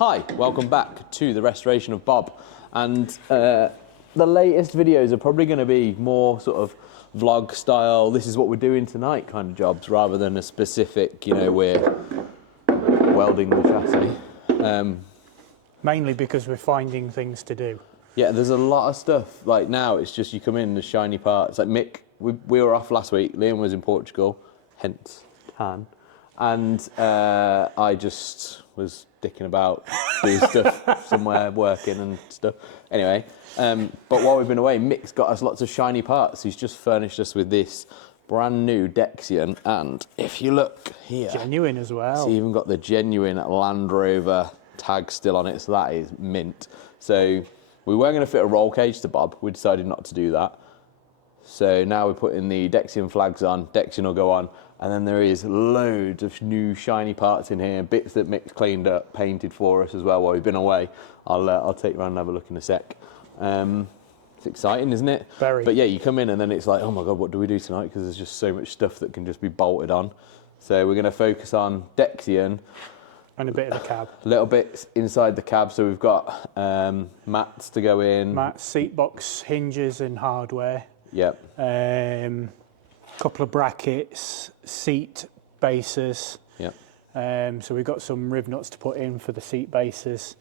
Hi, welcome back to the restoration of Bob. And the latest videos are probably going to be more sort of vlog style, this is what we're doing tonight kind of jobs, rather than a specific, you know, we're welding the chassis. Mainly because we're finding things to do. Yeah, there's a lot of stuff. Like now, it's just you come in, the shiny parts. Like Mick, we were off last week. Liam was in Portugal, hence tan. And I just was dicking about, doing stuff somewhere, working and stuff. Anyway, but while we've been away, Mick's got us lots of shiny parts. He's just furnished us with this brand new Dexion. And if you look here, genuine as well. it's even got the genuine Land Rover tag still on it, so that is mint. So we weren't going to fit a roll cage to Bob. We decided not to do that. So now we're putting the Dexion flags on. Dexion will go on. And then there is loads of new shiny parts in here, bits that Mick cleaned up, painted for us as well while we've been away. I'll take you around and have a look in a sec. It's exciting, isn't it? Very. But yeah, you come in and then it's like, oh my God, what do we do tonight? Because there's just so much stuff that can just be bolted on. So we're going to focus on Dexion. And a bit of the cab. Little bits inside the cab. So we've got mats to go in. Mats, seat box hinges and hardware. Yep. Couple of brackets, seat bases. Yep. So we've got some rivnuts to put in for the seat bases.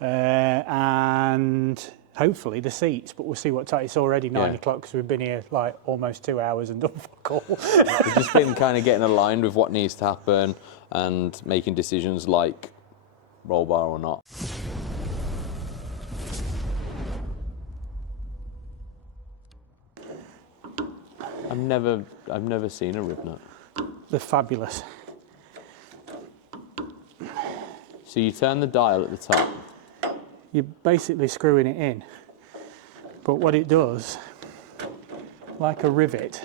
And hopefully the seats, but we'll see what time. It's already 9 o'clock because we've been here like almost 2 hours and done fuck all. We've just been kind of getting aligned with what needs to happen and making decisions like roll bar or not. I've never seen a rivnut. They're fabulous. So you turn the dial at the top. You're basically screwing it in. But what it does, like a rivet,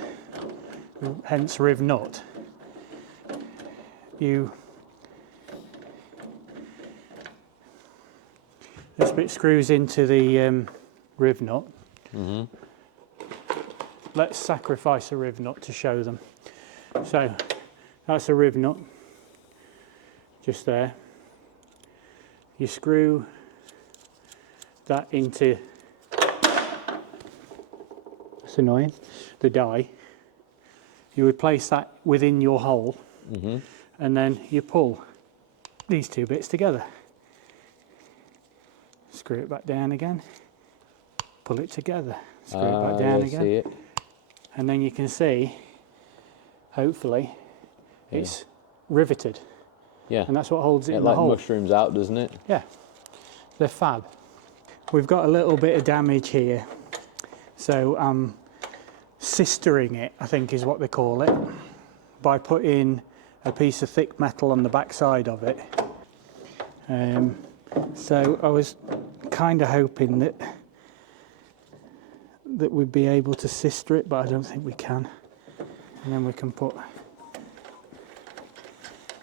hence rivnut, this bit screws into the rivnut. Mm-hmm. Let's sacrifice a rivnut to show them. So that's a rivnut, just there. You screw that into, that's annoying, the die. You would place that within your hole, and then you pull these two bits together. Screw it back down again, pull it together, screw it back down again. See it. And then you can see, hopefully, it's riveted. Yeah. And that's what holds it in the like hole. mushrooms out, doesn't it? Yeah, they're fab. We've got a little bit of damage here. So I'm sistering it, I think is what they call it, by putting a piece of thick metal on the back side of it. So I was kind of hoping that we'd be able to sister it, but I don't think we can. And then we can put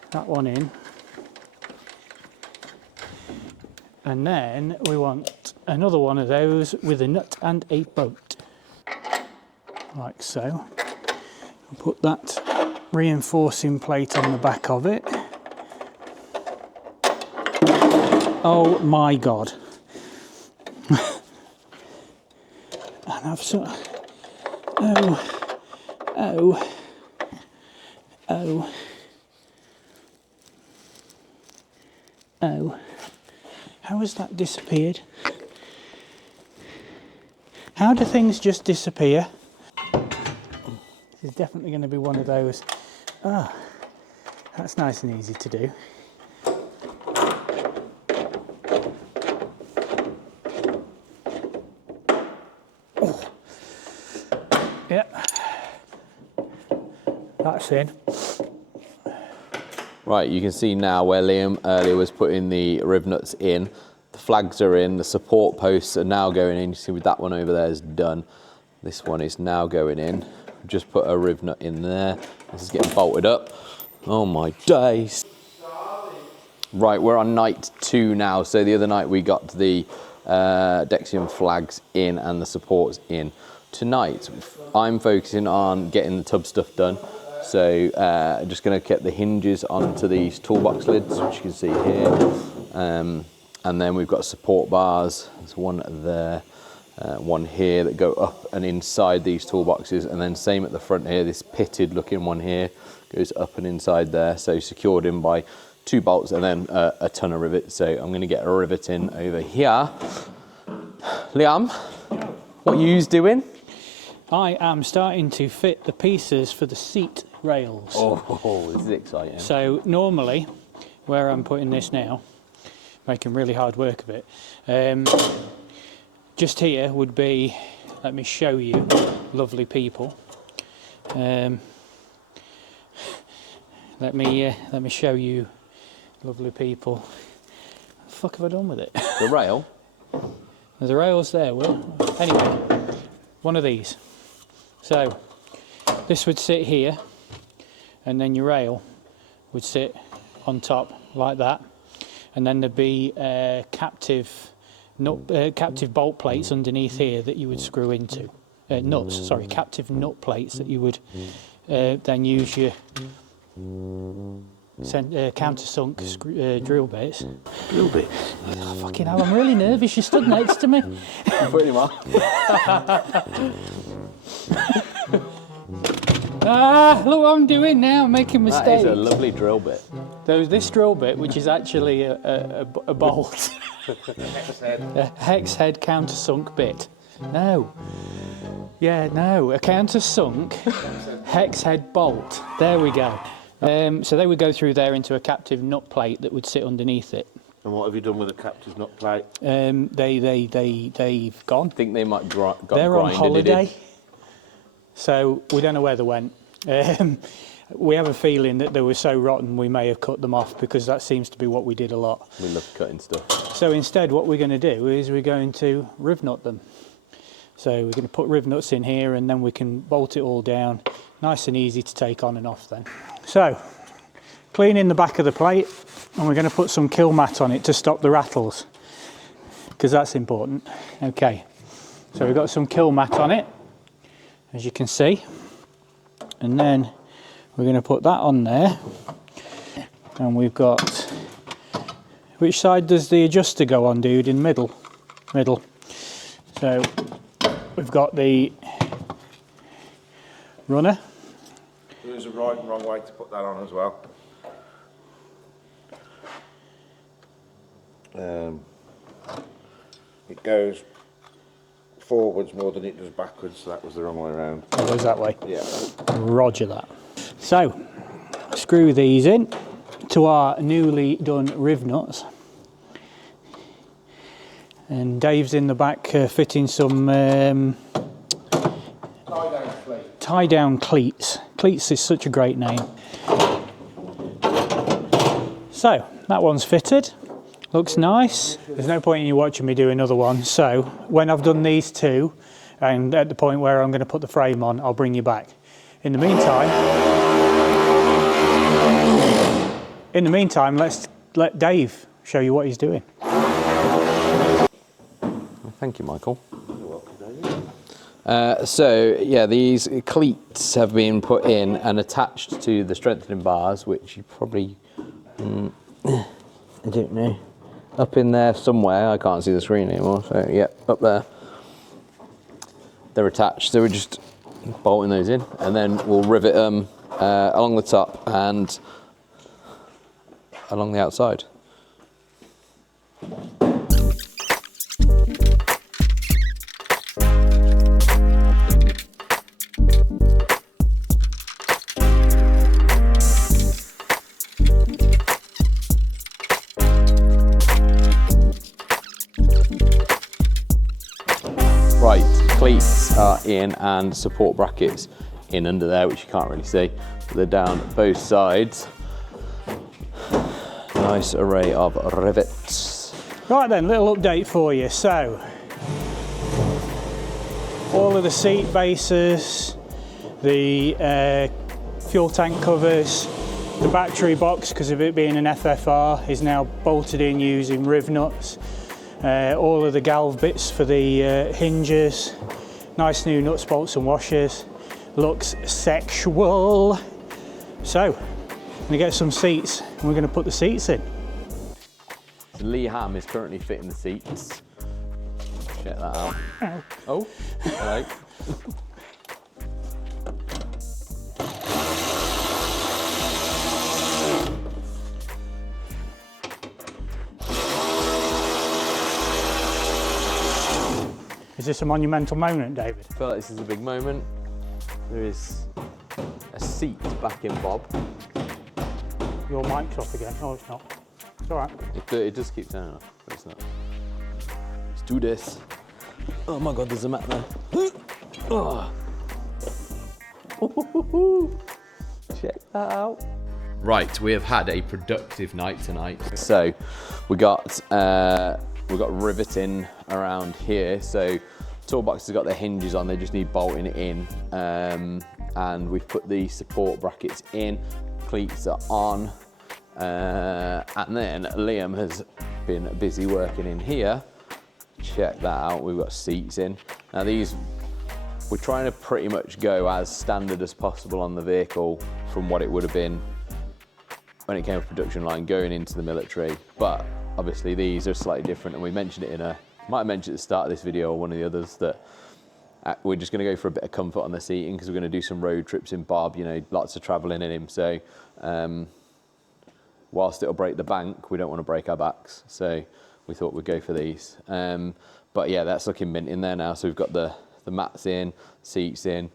that one in. And then we want another one of those with a nut and a bolt. Like so. I'll put that reinforcing plate on the back of it. Oh my God. And I've sort of, oh. How has that disappeared? How do things just disappear? This is definitely going to be one of those. Ah, that's nice and easy to do. Yep, that's in. Right, you can see now where Liam earlier was putting the rivnuts in. The flags are in, the support posts are now going in. You see that one over there is done. This one is now going in. Just put a rivnut in there. This is getting bolted up. Oh my days. Right, we're on night 2 now. So the other night we got the Dexion flags in and the supports in. Tonight, I'm focusing on getting the tub stuff done. So just going to get the hinges onto these toolbox lids, which you can see here. And then we've got support bars. There's one there, one here that go up and inside these toolboxes, and then same at the front here, this pitted looking one here goes up and inside there, so secured in by 2 bolts and then a ton of rivets. So I'm going to get a riveting over here. Liam, what you's doing? I am starting to fit the pieces for the seat rails. Oh, this is exciting. So normally, where I'm putting this now, making really hard work of it, just here would be, let me show you, lovely people. Let me show you, lovely people. What the fuck have I done with it? The rail? There's the rails there, Will. Anyway, one of these. So this would sit here, and then your rail would sit on top like that, and then there'd be captive bolt plates underneath here that you would screw into. Captive nut plates that you would then use your countersunk drill bits. Drill bits? Oh, fucking hell, I'm really nervous. You stood next to me. Pretty much. Look what I'm doing now. I'm making mistakes. That is a lovely drill bit. There's this drill bit, which is actually a bolt. A hex head countersunk bit. No. Yeah, no. A countersunk hex head bolt. There we go. So they would go through there into a captive nut plate that would sit underneath it. And what have you done with the captive nut plate? They've gone. I think they might got They're on grinded holiday, so we don't know where they went. We have a feeling that they were so rotten we may have cut them off, because that seems to be what we did a lot. We love cutting stuff. So instead what we're going to do is we're going to rivnut them. So we're going to put rivnuts in here, and then we can bolt it all down. Nice and easy to take on and off then. So, cleaning the back of the plate, and we're going to put some kill mat on it to stop the rattles, because that's important. Okay, so we've got some kill mat on it, as you can see, and then we're going to put that on there, and we've got, which side does the adjuster go on, dude? In middle? Middle. So we've got the runner. There's a right and wrong way to put that on as well. It goes forwards more than it does backwards, so that was the wrong way around. It goes that way? Yeah. Roger that. So, screw these in to our newly done rivnuts. And Dave's in the back fitting some tie-down cleats. Cleats is such a great name. So, that one's fitted. Looks nice. There's no point in you watching me do another one. So, when I've done these two, and at the point where I'm going to put the frame on, I'll bring you back. In the meantime, let's let Dave show you what he's doing. Thank you, Michael. You're welcome, David. So yeah, these cleats have been put in and attached to the strengthening bars, which you probably, I don't know, up in there somewhere. I can't see the screen anymore. So yeah, up there. They're attached. So we're just bolting those in, and then we'll rivet them along the top and along the outside. Right, cleats are in and support brackets in under there, which you can't really see. They're down both sides. Nice array of rivets. Right then, little update for you. So, all of the seat bases, the fuel tank covers, the battery box, because of it being an FFR, is now bolted in using rivnuts. All of the galv bits for the hinges, nice new nuts, bolts and washers. Looks sexual. So, I'm going to get some seats and we're going to put the seats in. So Lee Ham is currently fitting the seats. Check that out. Ow. Oh, hello. Is this a monumental moment, David? I feel like this is a big moment. There is a seat back in Bob. Your mic's off again. Oh, it's not. It's all right. It does keep turning off, but it's not. Let's do this. Oh my God, there's a mat there. Oh. Check that out. Right, we have had a productive night tonight. So we got riveting around here. So toolbox has got their hinges on, they just need bolting it in. And we've put the support brackets in, cleats are on. And then Liam has been busy working in here. Check that out, we've got seats in. Now these, we're trying to pretty much go as standard as possible on the vehicle from what it would have been when it came off production line going into the military. But obviously these are slightly different, and we mentioned it might have mentioned at the start of this video or one of the others that we're just going to go for a bit of comfort on the seating because we're going to do some road trips in Bob, you know, lots of travelling in him. So whilst it'll break the bank, we don't want to break our backs. So we thought we'd go for these. But yeah, that's looking mint in there now. So we've got the mats in, seats in.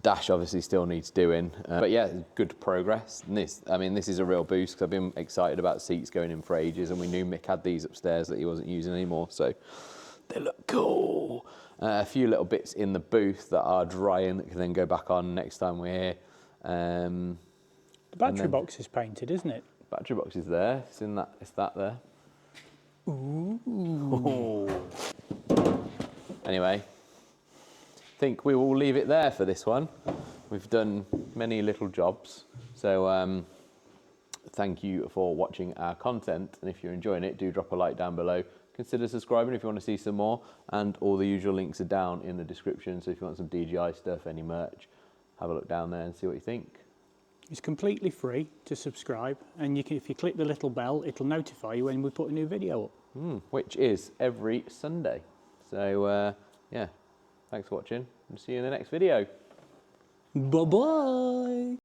Dash obviously still needs doing. But yeah, good progress. And this is a real boost because I've been excited about seats going in for ages, and we knew Mick had these upstairs that he wasn't using anymore. So they look cool. A few little bits in the booth that are drying that can then go back on next time we're here. The battery box is painted, isn't it? Battery box is there. It's in that. It's that there. Ooh. Anyway, I think we will leave it there for this one. We've done many little jobs. So thank you for watching our content. And if you're enjoying it, do drop a like down below. Consider subscribing if you want to see some more. And all the usual links are down in the description. So if you want some DJI stuff, any merch, have a look down there and see what you think. It's completely free to subscribe, and if you click the little bell, it'll notify you when we put a new video up. Which is every Sunday. So yeah, thanks for watching, and see you in the next video. Bye-bye.